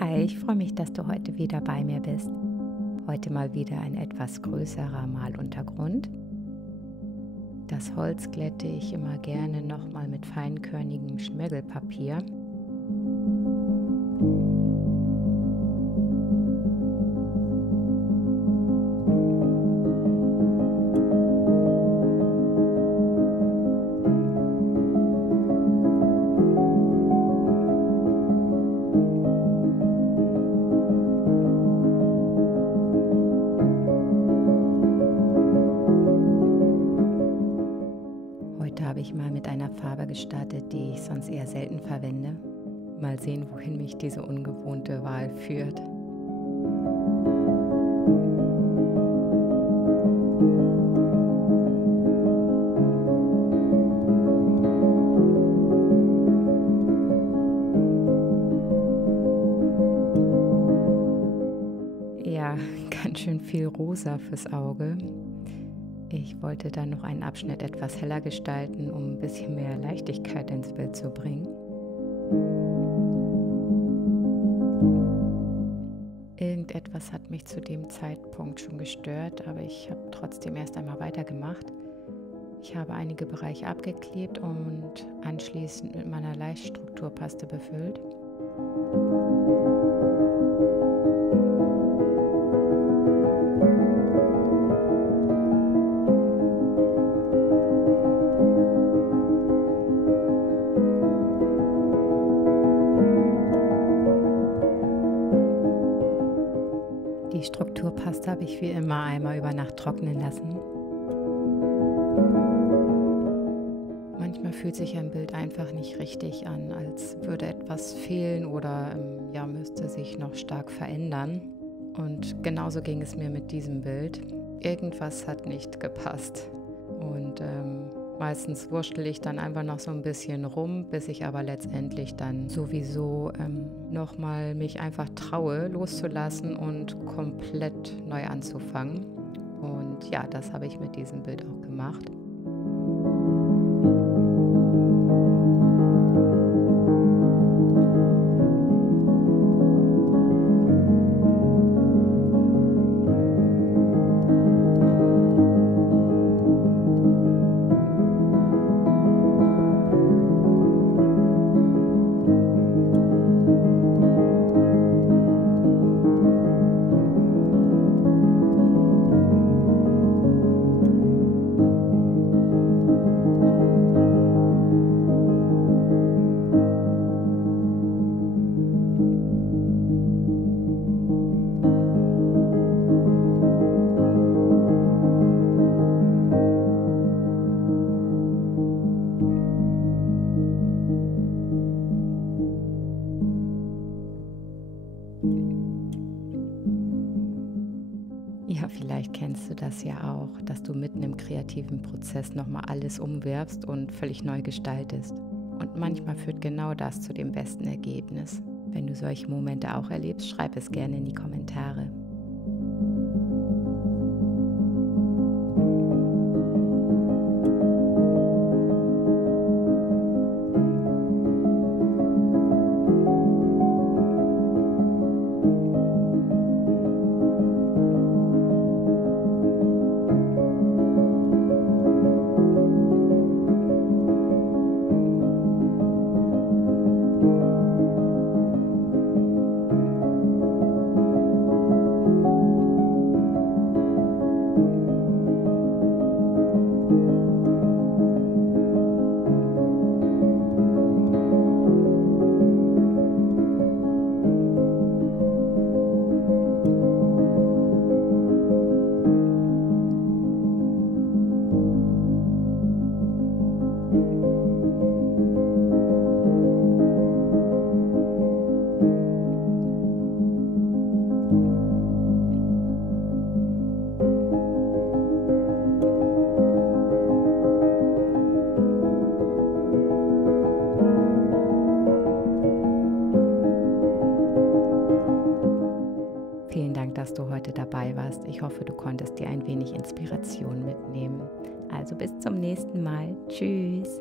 Hi, ich freue mich, dass du heute wieder bei mir bist. Heute mal wieder ein etwas größerer Maluntergrund. Das Holz glätte ich immer gerne nochmal mit feinkörnigem Schmirgelpapier. Heute habe ich mal mit einer Farbe gestartet, die ich sonst eher selten verwende. Mal sehen, wohin mich diese ungewohnte Wahl führt. Ja, ganz schön viel rosa fürs Auge. Ich wollte dann noch einen Abschnitt etwas heller gestalten, um ein bisschen mehr Leichtigkeit ins Bild zu bringen. Irgendetwas hat mich zu dem Zeitpunkt schon gestört, aber ich habe trotzdem erst einmal weitergemacht. Ich habe einige Bereiche abgeklebt und anschließend mit meiner Leichtstrukturpaste befüllt. Die Strukturpaste habe ich wie immer einmal über Nacht trocknen lassen. Manchmal fühlt sich ein Bild einfach nicht richtig an, als würde etwas fehlen oder ja, müsste sich noch stark verändern. Und genauso ging es mir mit diesem Bild. Irgendwas hat nicht gepasst. Und meistens wurschtel ich dann einfach noch so ein bisschen rum, bis ich aber letztendlich dann sowieso nochmal mich einfach traue, loszulassen und komplett neu anzufangen. Und ja, das habe ich mit diesem Bild auch gemacht. Ja, vielleicht kennst du das ja auch, dass du mitten im kreativen Prozess nochmal alles umwirfst und völlig neu gestaltest. Und manchmal führt genau das zu dem besten Ergebnis. Wenn du solche Momente auch erlebst, schreib es gerne in die Kommentare. Vielen Dank, dass du heute dabei warst. Ich hoffe, du konntest dir ein wenig Inspiration mitnehmen. Also bis zum nächsten Mal. Tschüss.